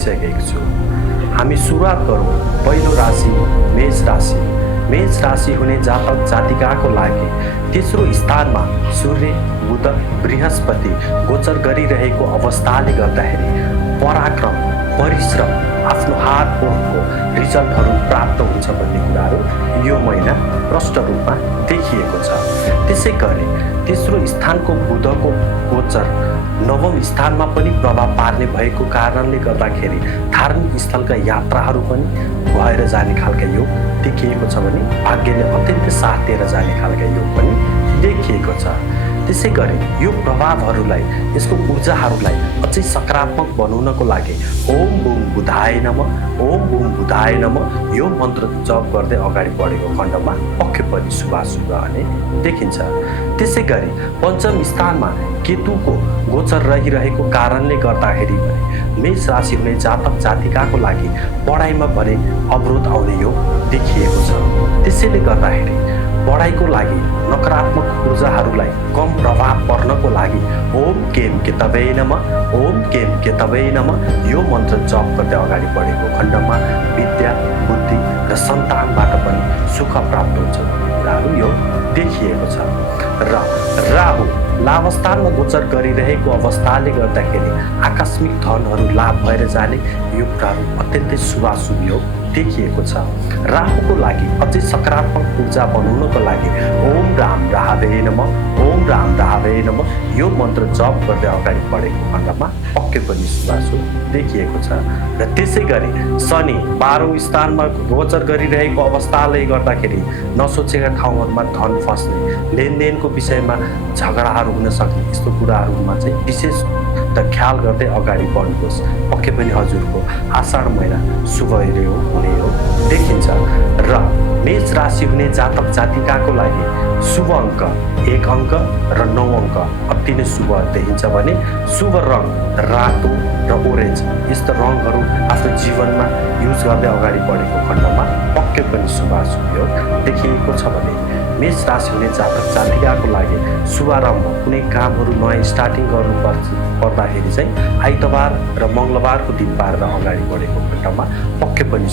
सकेको छु। हामी सुरुवात गरौँ पहिलो राशि मेष राशि। मेष राशि हुने जातक जातिकाको लागि तेस्रो स्थानमा सूर्य बुध बृहस्पति गोचर गरिरहेको अवस्थाले गर्दाखेरि पराक्रम परिश्रम आफ्नो हात कोखको रिजल्टहरू प्राप्त हुन्छ भन्ने कुराहरू यो महिना प्रष्ट रूपमा देखिएको छ। त्यसै गरी तेस्रो स्थानको बुधको गोचर नवम स्थानमा पनि प्रभाव पार्ने भएको कारणले गर्दाखेरि धार्मिक स्थलका यात्राहरू पनि भएर जाने खालका योग देखिएको छ भने भाग्यले अत्यन्तै साथ दिएर जाने खालका योग पनि देखिएको छ। त्यसै गरी यो प्रभावहरूलाई यसको ऊर्जाहरूलाई अझै सकारात्मक बनाउनको लागि ओम बुम बुधाय नमः ओम बुम बुधाय नमः यो मन्त्र जप गर्दै अगाडि बढेको खण्डमा पक्कै पनि शुभाशुभ रहने देखिन्छ। त्यसै गरी पञ्चम स्थानमा केतुको गोचर रहिरहेको कारणले गर्दाखेरि भने मेष राशि हुने जातक जातिकाको लागि पढाइमा भने अवरोध आउने योग देखिएको छ। त्यसैले गर्दाखेरि पढाइको लागि नकारात्मक ऊर्जाहरूलाई कम प्रभाव पर्नको लागि ओम केम केतवे नमः ओम केम केतवे नमः यो मन्त्र जप गर्दै अगाडि बढेको खण्डमा विद्या बुद्धि र सन्तानबाट पनि सुख प्राप्त हुन्छ भन्ने कुराहरू यो देखिएको छ। र राहु लाभस्थानमा गोचर गरिरहेको अवस्थाले गर्दाखेरि आकस्मिक धनहरू लाभ भएर जाने यो कुराहरू अत्यन्तै शुभाशुभ योग देखिएको छ। राहुको लागि अझै सकारात्मक ऊर्जा बनाउनको लागि ओम राम राहवे नमः ओम राम राहवे नमः यो मन्त्र जप गर्दै अगाडि बढेको खण्डमा पक्कै पनि शुभाशुभ देखिएको छ। र त्यसै गरी शनि 12औं स्थानमा गोचर गरिरहेको अवस्थाले गर्दाखेरि नसोचेका ठाउँहरूमा धन फस्ने लेनदेनको विषयमा झगडाहरू हुन सक्ने यस्तो कुराहरूमा चाहिँ विशेष त ख्याल गर्दै अगाडि बढ्नुहोस्। पक्कै पनि हजुरको आषाढ महिना शुभ हुने हो देखिन्छ। र मेष राशि हुने जातक जातिकाको लागि शुभ अङ्क 1 अङ्क र 9 अङ्क अति नै शुभ देखिन्छ भने शुभ रङ रातो र ओरेन्ज यस्ता रङहरू आफ्नो जीवनमा युज गर्दै अगाडि बढेको खण्डमा पक्कै पनि शुभाशुभ योग देखिएको छ भने मेष राशि हुने जातक जातिकाको लागि शुभारम्भ कुनै कामहरू नयाँ स्टार्टिङ गर्नुपर्दाखेरि चाहिँ आइतबार र मङ्गलबारको दिन पारेर अगाडि बढेको खण्डमा पक्कै पनि